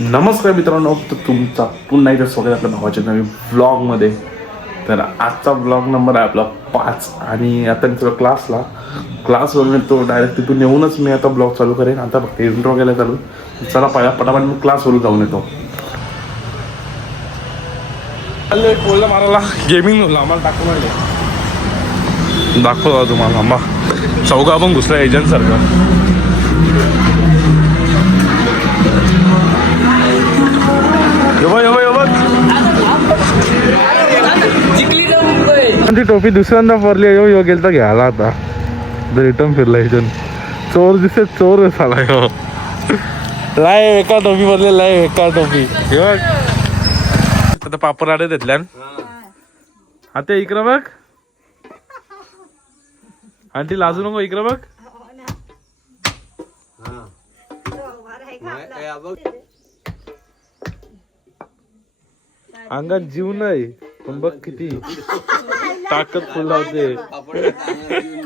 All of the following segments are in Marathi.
नमस्कार मित्रांनो, तर तुमचा पुन्हा एकदा स्वागत आपल्या भावाच्या नवीन व्लॉगमध्ये. तर आजचा व्लॉग नंबर आहे आपला 5 आणि आता मी तुला क्लासवरून येतो डायरेक्ट. तिथून येऊनच मी आता ब्लॉग चालू करेन. आता फक्त इंट्रो केला चालू. चला पहिला पटापट मी क्लासवरून जाऊन येतो. बोलला मला गेमिंग आम्हाला टाकून दाखवतो तुम्हाला. आंबा चौघा पण घुसला एजंट सारखं. ती टोपी दुसऱ्यांदा फरली. यो गेलता घ्यायला आता रिटर्न फिरला. इथून चोर दिसत चोर झाला. यो लाय एका टोपी बदले लाय एका टोपी. आता पापड आडे देतल्या. आता इकडं बघ आंटी, लाजू नको. इकडं बघ. अंगात जीव नाही पण बघ किती ताकद फुल लावते.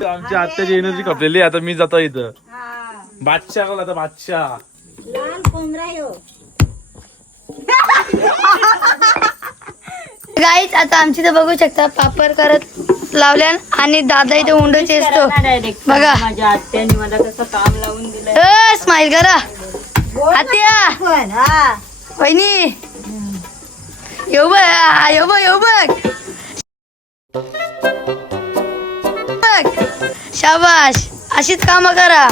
आमच्या आत्याची एनर्जी खपलेली. आता मी जातो इथं बादशाह. आता बादशाह गाईच आता आमची तर बघू शकता पापड करत लावल्यान आणि दादा इथे उंड चेसतो बघा. माझ्या आत्याने मला कसं काम लावून दिलं. स्माइल करा आत्या. वहिनी येऊ बघ. शाबाश, अशीच काम करा.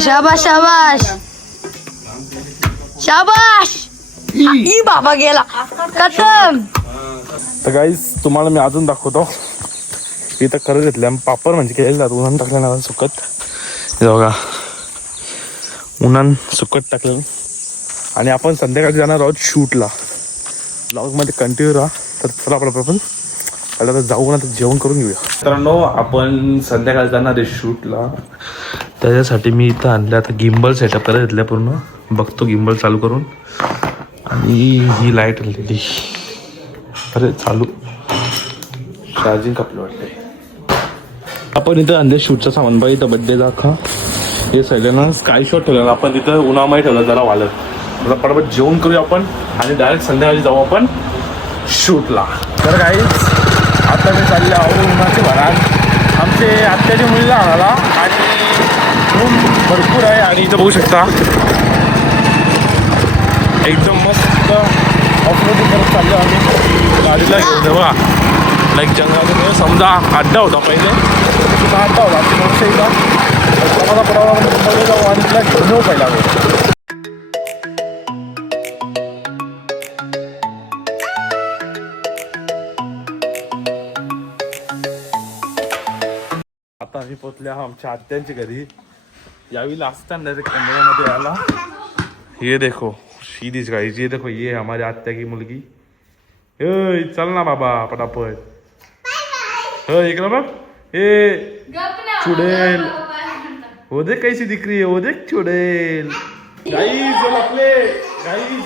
शाबाश शाबाश शाबाश. ई बाबा गेला खतम. तर गाईस तुम्हाला मी अजून दाखवतो. इथं करत घेतल्या पापड म्हणजे केलेले जात. उन्हान टाकल्या सुकत. हे बघा उन्हान सुकत टाकलं. आणि आपण संध्याकाळी जाणार आहोत शूटला. ब्लॉगमध्ये कंटिन्यू राहा. तर चला आपण पहिला तर जाऊ ना, तर जेवण करून घेऊया. मित्रांनो, आपण संध्याकाळी जाणार आहे शूटला. त्याच्यासाठी मी इथं आणलं आता गिम्बल सेटअप करत घेतल्या पूर्ण. बघतो गिम्बल चालू करून. आणि ही लाईट आणलेली. अरे चालू चार्जिंग कापलं वाटते. आपण इथं आणले शूटचं सामान. बाई इथं बड्डे दाखवा. हे सगळं ना स्काय शॉट ठेवलं. आपण तिथं उन्हामाही ठेवलं जरा वाळत. आता पटापट जेवण करूया आपण आणि डायरेक्ट संध्याकाळी जाऊ आपण शूटला. तर गाईज आता मी चालले आहो उन्हाची भरात. आमचे आत्याची मुलीला आणाला आणि ऊन भरपूर आहे. आणि इथं बघू शकता एकदम मस्त ऑफरोडिंग करत चाललो आम्ही. गाडीला घेऊन बघा लाईक जंगलात. समजा अड्डा होता पहिले. सुद्धा अड्डा होता आमच्या मोटरसाईकला. मला पडावा मुंबईला जाऊ आणि तिला घेऊन येऊ पहिला. आता आम्ही पोचले आमच्या आत्यांच्या घरी. यावी असताना कॅमेऱ्यामध्ये आला. ये देखो सीधीच गाइस, ये देखो ये हमारे आत्या की मुलगी. ए चल ना बाबा पटापट. इकडे बघ. ए चुडेल हो दे कैसी दिख रही है. हो दे चुडेल. गाईस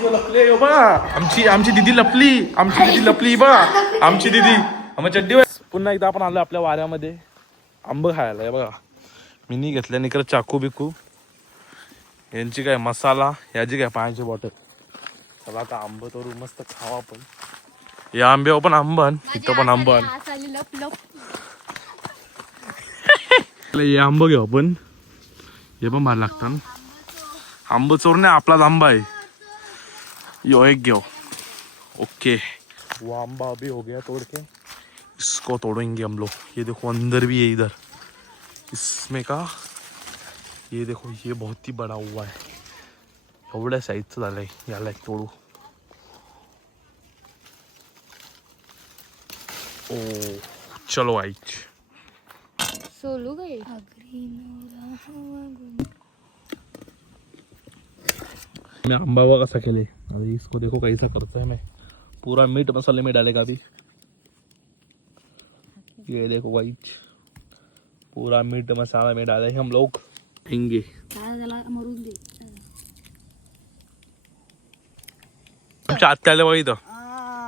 लपले हो बा. आमची दीदी लपली बा. आमची दीदी आमच्या चड्डी. पुन्हा एकदा आपण आलो आपल्या वाऱ्यामध्ये आंब खायला. बघा मी नाही घेतल्या इकडे चाकू बिकू. यांची काय मसाला, याची काय पाण्याची बॉटल. चला आता आंब तोरू मस्त खावा आपण. या आंब्यावर पण आंबन, इथं पण आंबन. हे आंब घेऊ आपण. हे पण भारी लागतं. आंब चोर नाही, आपलाच आंबा आहे. यो एक घेऊ. ओके वो आंबा अभी हो गया तोड़ के. इसको तोड़ेंगे हम लोग. ये देखो अंदर भी है इधर इसमें का. ये देखो ये बहुत ही बड़ा हुआ है. एवढ्या साईजचं झालंय. याला एक तोडू. ओ चलो आई सोलू गए. मैं अम्बावा कसा खेले. अभी इसको देखो कैसा करता है. मैं पूरा मीट मसाले में डालेगा अभी. ये देखो गाइस पूरा मीट मसाला में डाले हम लोग. देंगे आमच्या आत्याला बघ इथं.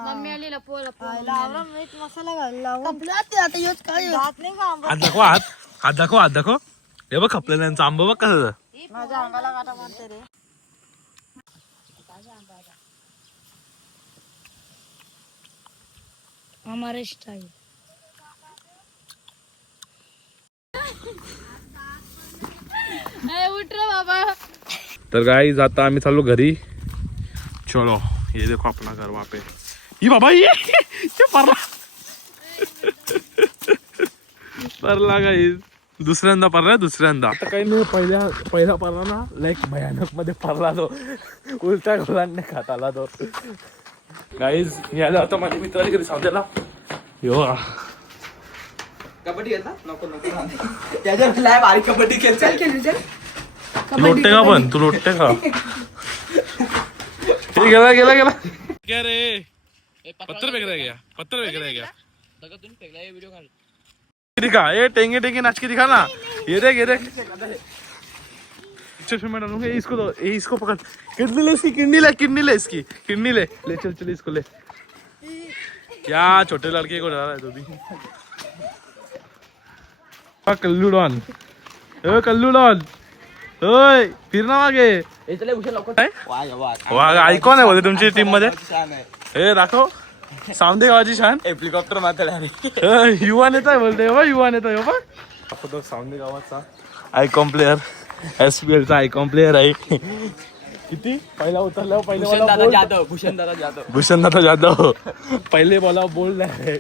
मम्मी आली लपव मीठ मसाला घालला. हात दाखव. हे बघ खपलेल्यांचा आंबा बघ कसं. माझ्या अंगाला काटा मारते रे. हमारे स्टाईल उठ रे बाबा. तर गाईज आता आम्ही चाललो घरी. चलो ये देखो अपना घर वहाँ पे. ये बाबा ये परला परला गाईज. दुसऱ्यांदा परला दुसऱ्यांदा. आता काही नाही, पहिला परला ना लाईक भयानक मध्ये परला तो. उलट्या घोलांनी खात आला तो. गाईज यायला आता माझ्या मित्राने कधी सांगितलं यो कबड्डी खेळता नको नको त्याच्यावर लाय बारीक कबड्डी खेळ चल लोटते का पण तू लोटते का गेला गेला गेला क्या रे पत्थर फेंक रहा गया पत्थर फेंक रहा गया दिखा ये टेंगे टेंगे नाच के दिखा ना. ये देख चल मैं डालूंगा इसको. तो ये इसको पकड़. किडनी ले इसकी किडनी ले इसकी किडनी ले चल इसको ले. क्या छोटे लड़के को डरा है तू भी. कल्लू डॉन कल्लू डॉन ओय फिरना मागे. चले भूषण लवकर वाह आयकॉन आहे बोलते तुमची टीम मध्ये. हे दाखव सावंदे गावाची छान हेलिकॉप्टर मारता युवा नेता आहे बोलते बाबा. युवा नेता आहे बाबा. आपण तो सावंदे गावाचा आयकॉन प्लेअर SPL चा आयकॉन प्लेअर आहे. किती पहिला उतरल्यावर भूषण दादा जाधव भूषणदादा जाधव पहिले बोला बोल आहे.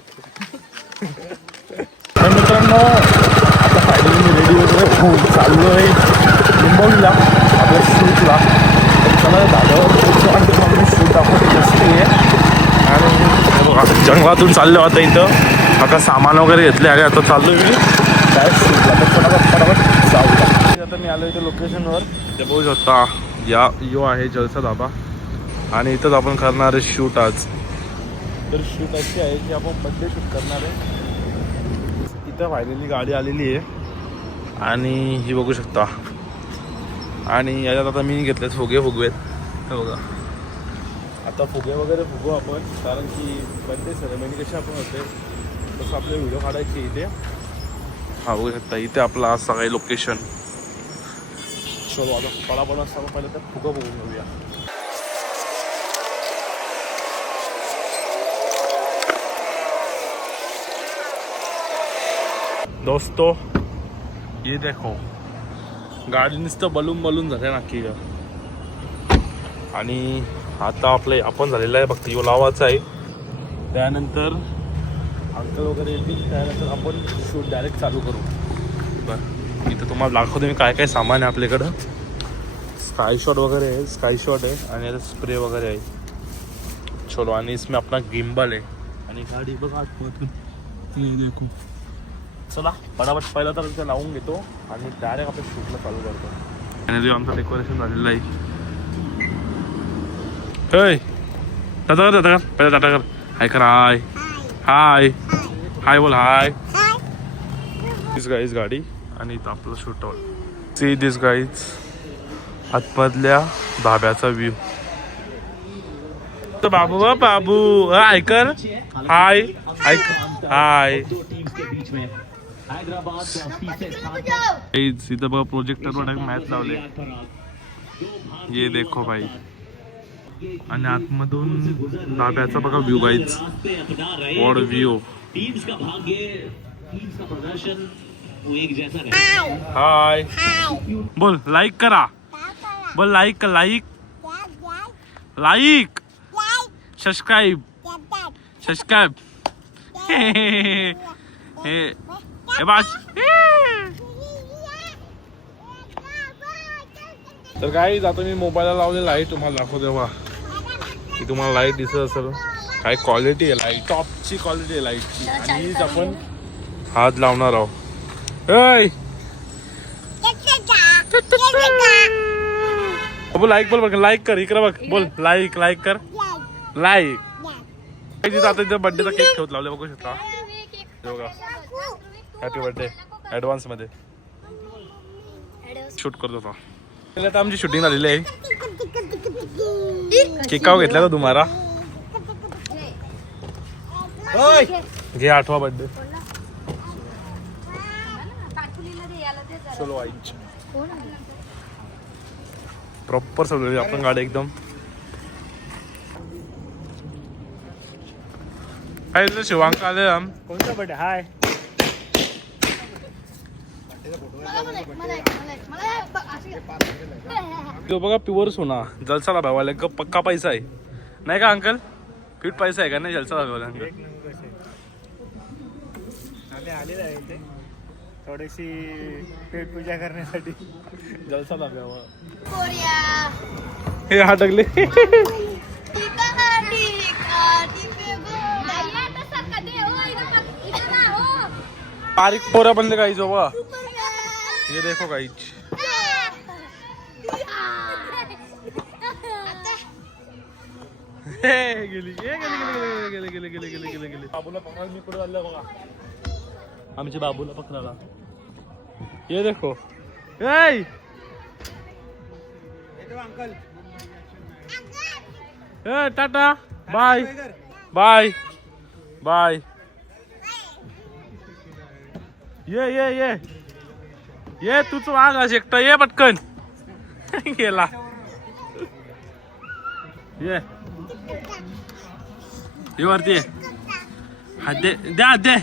तर मित्रांनो आता फायनली मी रेडी वगैरे होऊन चाललो आहे लिंबवलीला आपल्या शूटला. चला दादावर शूट दाखवते कसं आहे. आणि जंगलातून चाललो आता इथं. आता सामान वगैरे घेतले आणि आता चाललो मी डायरेक्ट शूटला. तर चला फटाफट जाऊया. आता मी आलो इथं लोकेशनवर. ते बघू शकता यो आहे जलसा धाबा आणि इथंच आपण करणार आहे शूट आज. तर शूट अशी आहे की आपण बड्डे शूट करणार आहे. इथं फायनली गाडी आलेली आहे आणि ही बघू शकता. आणि याच्यात आता मी घेतलेत फुगवेत. हे बघा आता फुगे वगैरे फुगू आपण, कारण की बड्डे सेरेमनी कशी आपण होते तसं आपले व्हिडिओ काढायचे इथे. हा बघू शकता इथे आपला असं काही लोकेशन. चलो आता पळापळ असताना पहिले तर फुगं बघून घेऊया. दोस्तों ये देखो गाडी नुसतं बलून झाले नक्की का. आणि आता आपलं आपण झालेलं आहे फक्त यो लावायचं आहे. त्यानंतर अंकल वगैरे येतील त्यानंतर आपण शूट डायरेक्ट चालू करू. बरं इथं तुम्हाला दाखवतो मी काय काय सामान आहे आपल्याकडं. स्काई शॉट वगैरे आहे, स्काई शॉट आहे आणि आता स्प्रे वगैरे आहे. चलो आणि इसमें अपना गिम्बल आहे आणि गाडी बघा आतमधून देखो. चला फटाफट पहिला तर ते लावून घेतो आणि डायरेक्ट आपण शूटला चालू करतो. आणि आमचं डेकोरेशन झालेलं आहे. होय दादा कर पहिला टाटा कर. हाय कर हाय हाय हाय बोल हाय. दिस गाईज गाडी आणि इथं आपलं shoot all. See this guys आतमधल्या धाब्याचा व्ह्यू. तर बाबू बाबू ऐकर हाय ऐक हाय. इथं बघा प्रोजेक्टरवर मॅच लावले. ये देखो भाई. आणि आतमधून धाब्याचा बघा व्ह्यू गाईज. वॉड व्ह्यू. हाय बोल लाईक करा. बोल like like like subscribe subscribe. हे बस. तर काय आता मी मोबाईलला लावले लाईट तुम्हाला दाखवतो. तेव्हा की तुम्हाला लाईट दिसत असेल काय क्वालिटी आहे. लाईट टॉपची क्वालिटी आहे लाईटची. आणि हीच आपण हात लावणार आहोत. बोल लाईक बोल बघ लाईक कर इकडे बघ बोल लाईक लाईक कर लाईक. तिथं आता तिथं बर्थडेचा केक ठेवत लावले बघू शकता. बघा हॅपी बर्थडे ॲडव्हान्स मध्ये शूट करत होता. आता आमची शूटिंग झालेली आहे. केक काव घेतला का तुम्हाला. घे 8वा बर्थडे. चलो आईच प्रॉपर सगळं आपण गाडी एकदम. काय इथलं शिवांक आले कोणता बर्थडे हाय तो बघा प्युअर सोना जलसाला भावाला पक्का पैसा आहे नाही का अंकल फिट पैसा आहे का नाही जलसाला भावाला अंकल आम्ही आलेलो आहे इथे थोडीशी पेट पूजा करण्यासाठी जलसाला भावा कोरिया हे हटकले बारीक पोरा बनले काही जो ये देखो काही गेली बाबूला पकडा मी कुठे चाललं बघा आमच्या बाबूला पकडाला ये देखो uncle tata bye bye bye ये तूच वाघ एकटा ये पटकन गेला ये वरती हा दे द्या दे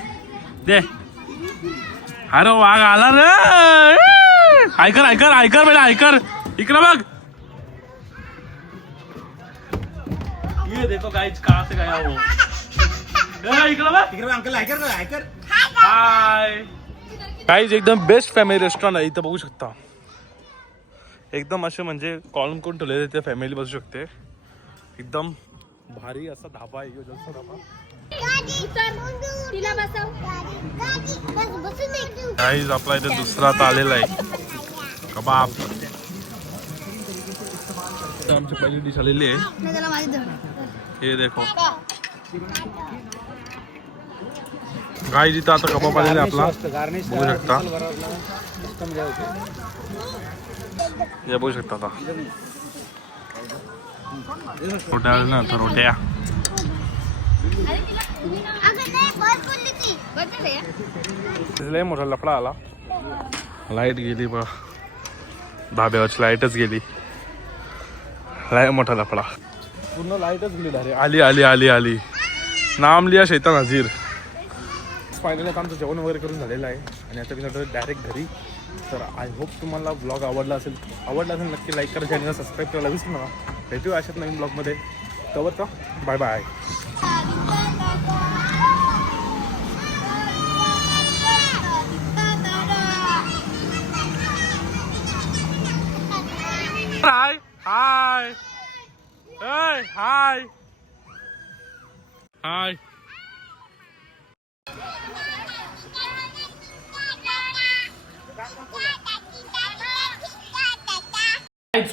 अरे वाघ आला रे ऐकर बेटा ऐकर इकडे बघ ये देखो गाइस कहां से गया वो इकडे बघ अंकल ऐकर हाय गाइस एकदम बेस्ट फॅमिली रेस्टॉरंट आहे इथं बघू शकता एकदम असे म्हणजे कॉलम करून ठेवले तिथे फॅमिली बसू शकते एकदम भारी असा धाबा आहे जलसा धाबा गाइस आपला इथे दुसरा आता आलेला आहे कबाब आमची पहिली डिश आलेली आहे हे देखो गाइस इथं आता कबाब आलेला आहे आपला बघू शकता हे बघू शकता आता रोट्या आल्या ना रोट्या लय मोठा लफडा आला लाईट गेली बघ धाब्यावरची लाईटच गेली लय मोठा लफडा पूर्ण लाईटच गेली आली आली आली आली नाम लिया शैतान हजीर फायनली आता आमचं जेवण वगैरे करून झालेलं आहे आणि आता मी डायरेक्ट घरी तर आय होप तुम्हाला ब्लॉग आवडला असेल नक्की लाईक करा चॅनलला सबस्क्राईब करायला विसरू नका भेटूया अशाच नवीन ब्लॉगमध्ये तवर का बाय बाय हाय हाय हाय हाय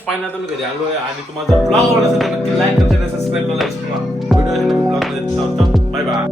फायनल आता मी घरी आलो आहे आणि तुम्हाला ब्लॉग आवडला असेल तर नक्की लाईक करा सबस्क्राईब करा व्हिडिओ ब्लॉग मध्ये बाय बाय